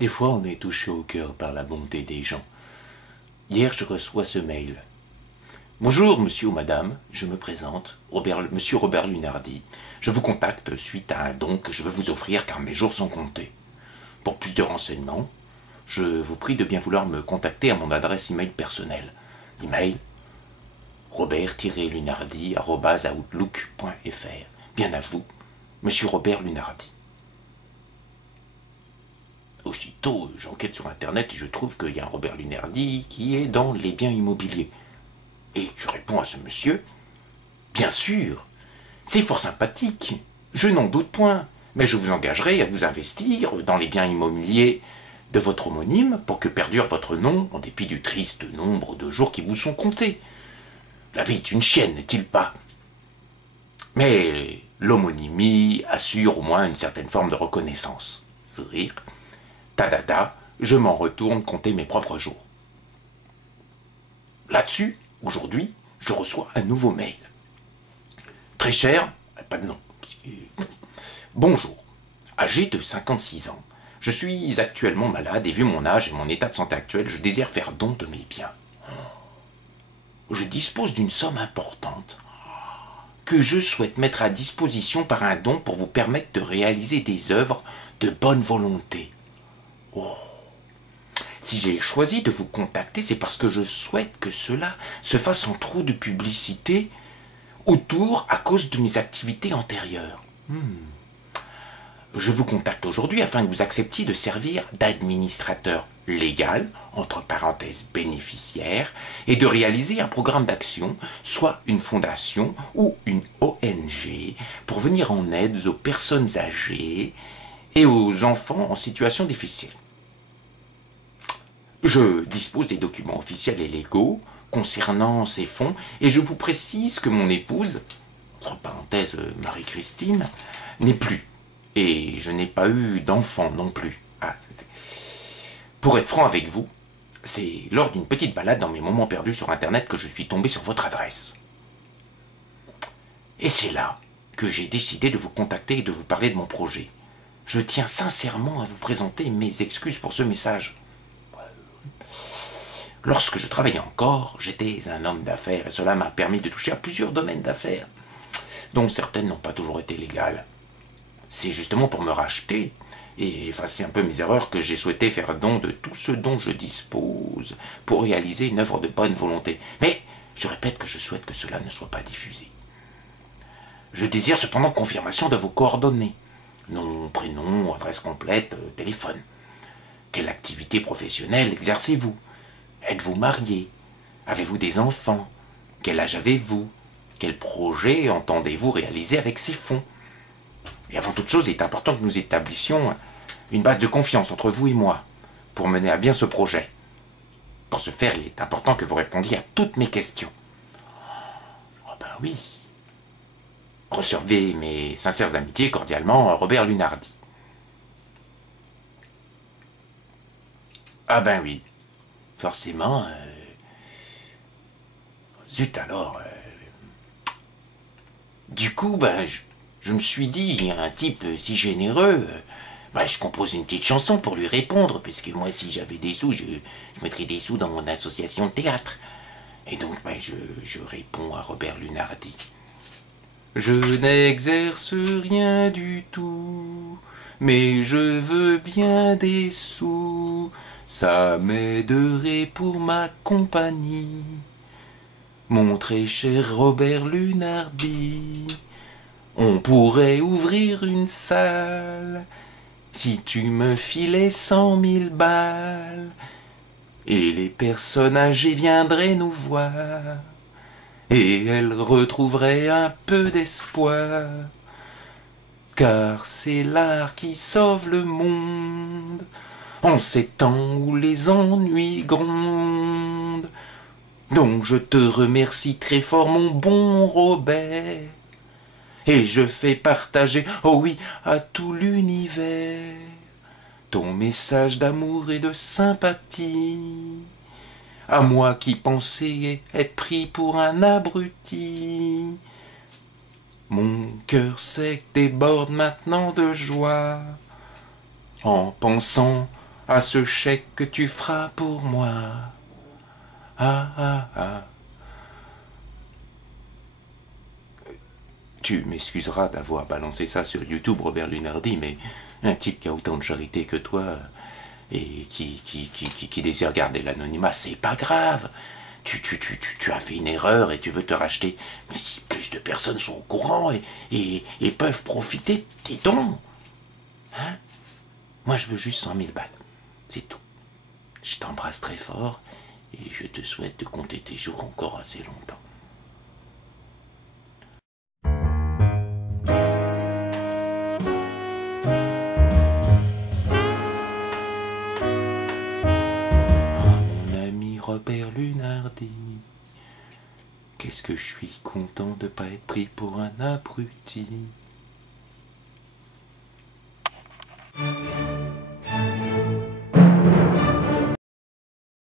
Des fois, on est touché au cœur par la bonté des gens. Hier, je reçois ce mail. Bonjour, monsieur ou madame, je me présente, monsieur Robert Lunardi. Je vous contacte suite à un don que je veux vous offrir car mes jours sont comptés. Pour plus de renseignements, je vous prie de bien vouloir me contacter à mon adresse email personnelle. Email robert-lunardi@outlook.fr. Bien à vous, monsieur Robert Lunardi. Aussitôt, j'enquête sur internet et je trouve qu'il y a un Robert Lunardi qui est dans les biens immobiliers. Et je réponds à ce monsieur, bien sûr, c'est fort sympathique, je n'en doute point, mais je vous engagerai à vous investir dans les biens immobiliers de votre homonyme pour que perdure votre nom en dépit du triste nombre de jours qui vous sont comptés. La vie est une chienne, n'est-il pas? Mais l'homonymie assure au moins une certaine forme de reconnaissance. Sourire. Tadada, je m'en retourne compter mes propres jours. Là-dessus, aujourd'hui, je reçois un nouveau mail. Très cher, pas de nom. Bonjour, âgé de 56 ans, je suis actuellement malade et vu mon âge et mon état de santé actuel, je désire faire don de mes biens. Je dispose d'une somme importante que je souhaite mettre à disposition par un don pour vous permettre de réaliser des œuvres de bonne volonté. Oh. Si j'ai choisi de vous contacter, c'est parce que je souhaite que cela se fasse sans trop de publicité autour à cause de mes activités antérieures. Je vous contacte aujourd'hui afin que vous acceptiez de servir d'administrateur légal, entre parenthèses bénéficiaire, et de réaliser un programme d'action, soit une fondation ou une ONG, pour venir en aide aux personnes âgées et aux enfants en situation difficile. Je dispose des documents officiels et légaux concernant ces fonds et je vous précise que mon épouse, entre parenthèses Marie-Christine, n'est plus. Et je n'ai pas eu d'enfant non plus. Pour être franc avec vous, c'est lors d'une petite balade dans mes moments perdus sur Internet que je suis tombé sur votre adresse. Et c'est là que j'ai décidé de vous contacter et de vous parler de mon projet. Je tiens sincèrement à vous présenter mes excuses pour ce message. Lorsque je travaillais encore, j'étais un homme d'affaires et cela m'a permis de toucher à plusieurs domaines d'affaires, dont certaines n'ont pas toujours été légales. C'est justement pour me racheter et effacer un peu mes erreurs que j'ai souhaité faire don de tout ce dont je dispose pour réaliser une œuvre de bonne volonté. Mais je répète que je souhaite que cela ne soit pas diffusé. Je désire cependant confirmation de vos coordonnées. Nom, prénom, adresse complète, téléphone. Quelle activité professionnelle exercez-vous? Êtes-vous marié? Avez-vous des enfants? Quel âge avez-vous? Quel projet entendez-vous réaliser avec ces fonds? Et avant toute chose, il est important que nous établissions une base de confiance entre vous et moi pour mener à bien ce projet. Pour ce faire, il est important que vous répondiez à toutes mes questions. Oh ben oui. Recevez mes sincères amitiés cordialement, Robert Lunardi. Ah ben oui. Forcément. Zut alors. Du coup, ben, je me suis dit, un type si généreux, je compose une petite chanson pour lui répondre, puisque moi, si j'avais des sous, je mettrais des sous dans mon association de théâtre. Et donc, je réponds à Robert Lunardi. Je n'exerce rien du tout, mais je veux bien des sous, ça m'aiderait pour ma compagnie. Mon très cher Robert Lunardi, on pourrait ouvrir une salle si tu me filais 100 000 balles et les personnes âgées viendraient nous voir et elles retrouveraient un peu d'espoir car c'est l'art qui sauve le monde en ces temps où les ennuis grondent. Donc je te remercie très fort mon bon Robert et je fais partager, oh oui, à tout l'univers, ton message d'amour et de sympathie. À moi qui pensais être pris pour un abruti, mon cœur sec déborde maintenant de joie, en pensant à ce chèque que tu feras pour moi. Ah, ah, ah. Tu m'excuseras d'avoir balancé ça sur YouTube, Robert Lunardi, mais un type qui a autant de charité que toi et qui désire garder l'anonymat, c'est pas grave. Tu as fait une erreur et tu veux te racheter. Mais si plus de personnes sont au courant et peuvent profiter de tes dons, hein? Moi, je veux juste 100 000 balles. C'est tout. Je t'embrasse très fort et je te souhaite de compter tes jours encore assez longtemps. Ah, mon ami Robert Lunardi, qu'est-ce que je suis content de pas être pris pour un abruti.